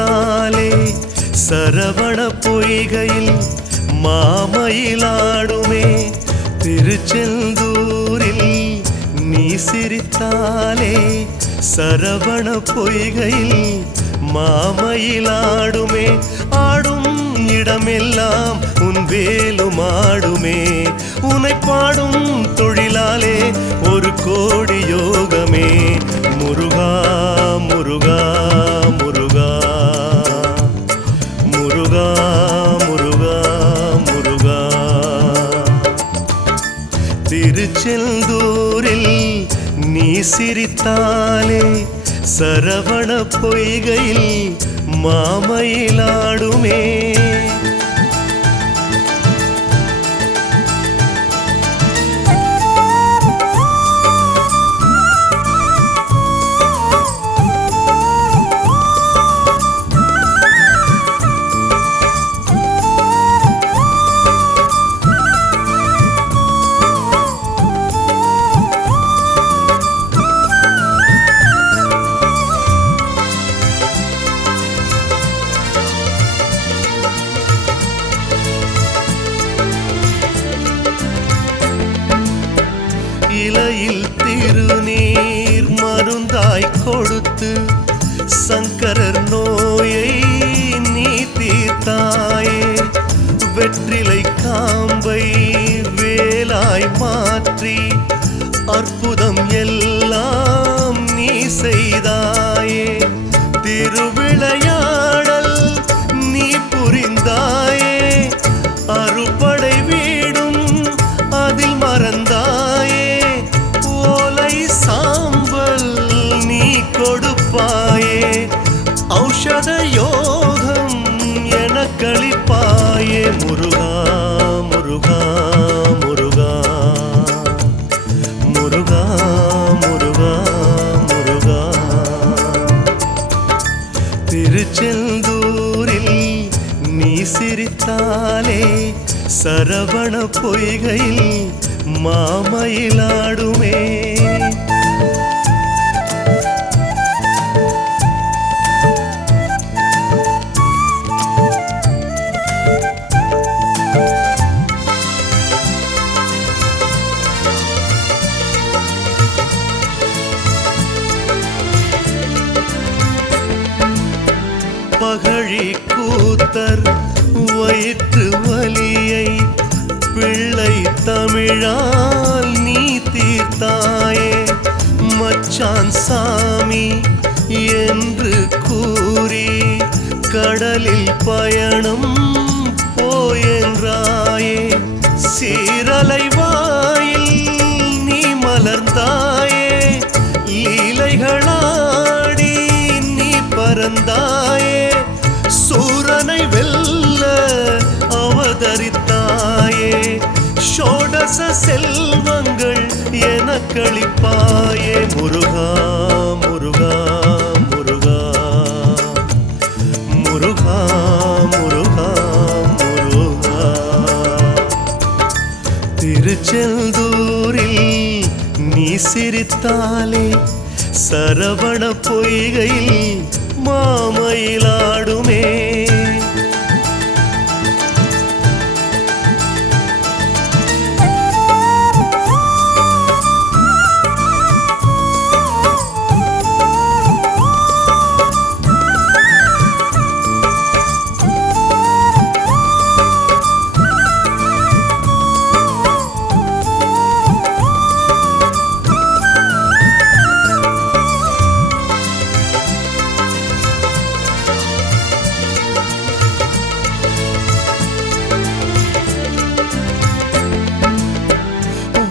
சிரித்தாலே சரவண பொய்கையில் மாமயிலாடுமே. திருச்செந்தூரில் நீ சிரித்தாலே சரவண பொய்கையில் மாமயிலாடுமே. ஆடும் இடமெல்லாம் உன் வேலும் ஆடுமே. உன்னை பாடும் தொழிலாலே ஒரு கோடி யோகமே. முருகா முருகா முருகா முருகா முருகா முருகா. திருச்செந்தூரில் நீ சிரித்தாலே சரவண பொய்கையில் மாமயிலாடுமே. இலையில் திருநீர் மருந்தாய் கொடுத்து சங்கரர் நோயை நீ தீர்த்தாயே. வெற்றிலை காம்பை வேலாய் மாற்றி அற்புதம் எல்லாம் நீ செய்தாயே. திருவிளையாடல் நீ புரிந்தாயே. அறுபடை வீடும் அதில் மறந்தாயே. ஓலை சாம்பல் நீ கொடுப்பாயே. ஔஷத யோகம் என கழிப்பாயே. முருகா முருகா முருகா முருகா முருகா முருகா. திருச்செந்தூரில் நீ சிரித்தாலே சரவண பொய்கையில் மாமயிலாடுமே. பகழி கூத்தர் வயிற்று வலியை பிள்ளை தமிழால் நீ தீர்த்தாயே. மச்சான் சாமி என்று கூறி கடலில் பயணம் போயென்றாயே. சீரலை வாயில் நீ மலர்ந்தாயே. லீலைகளாடி நீ பறந்தாயே. சூரனை வெல்ல அவதரித்தாயே. ஷோடச செல்வங்கள் என கழிப்பாயே. முருகா முருகா முருகா முருகா முருகா முருகா. திருச்செந்தூரில் நீ சிரித்தாலே சரவண பொய்கையில் மாமயிலாடுமே.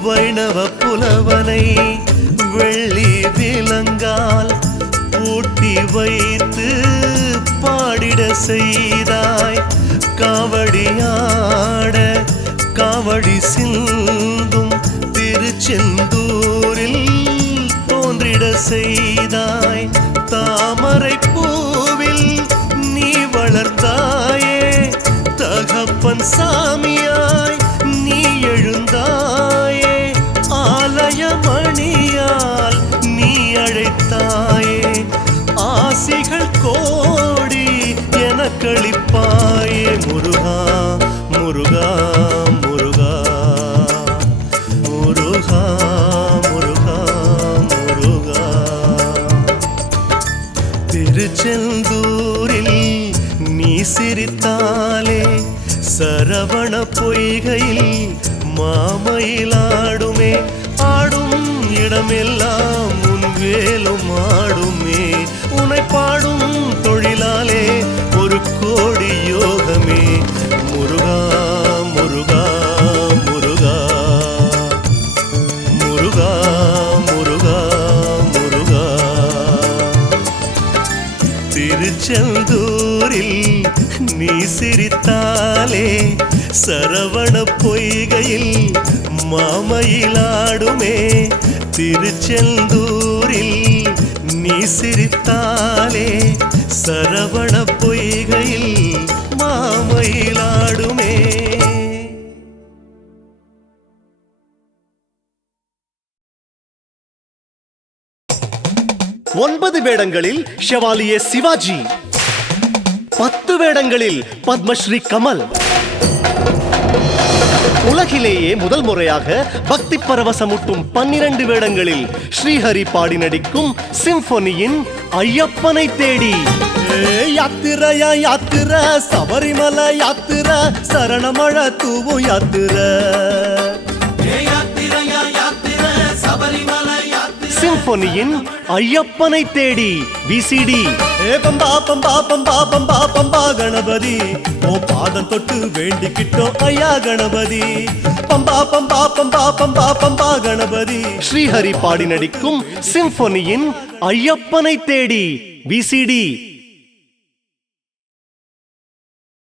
வைணவ புலவனை வெள்ளி விலங்கால் பூட்டி வைத்து பாடிட செய்தாய். காவடியாட காவடி சிந்தும் திருச்செந்தூரில் தோன்றிட செய்தாய். தாமரை பூவில் நீ வளர்ந்தாயே. தகப்பன் சாமியாய் நீ எழுந்தாயே. ஆலயமணியால் நீ அழைத்தாயே. ஆசிகள் கோடி வாக்களிப்பாயே முருகா முருகா முருகா முருகா முருகா முருகா. திருச்செந்தூரில் நீ சிரித்தாலே சரவண பொய்கையில் மாமயிலாடுமே. ஆடும் இடமெல்லாம் உன் வேலும் ஆடுமே. உன்னை பாடும் தொழிலாலே ஒரு கோடி யோகமே. முருகா முருகா முருகா முருகா முருகா முருகா. திருச்செந்தூரில் நீ சிரித்தாலே சரவண பொய்கையில் மாமயிலாடுமே. திருச்செந்தூரில் நீ சிரித்தாலே சரவண பொய்கையில் மாமயிலாடுமே. 9 வேடங்களில் ஷெவாலியே சிவாஜி, 10 வேடங்களில் பத்மஸ்ரீ கமல். உலகிலேயே முதல் முறையாக பக்தி பரவசமூட்டும் 12 வேடங்களில் ஸ்ரீஹரி பாடி நடிக்கும் சிம்பொனியின் ஐயப்பனை தேடி. யாத்திரையா யாத்திரை, சபரிமலை யாத்திரை, சரணமழை தூவும் யாத்திரை. சிம்பொனியின் ஐயப்பனை தேடி விசிடி. பம்பா பம்பா பம்பா பம்பா பம்பா கணபதி, ஓ பாதம் தொட்டு வேண்டிக்கிட்டோம் ஐயா கணபதி. பம்பா பம்பா பம்பா பம்பா பம்பா கணபதி. ஸ்ரீஹரி பாடி நடிக்கும் சிம்பொனியின் ஐயப்பனை தேடி விசிடி.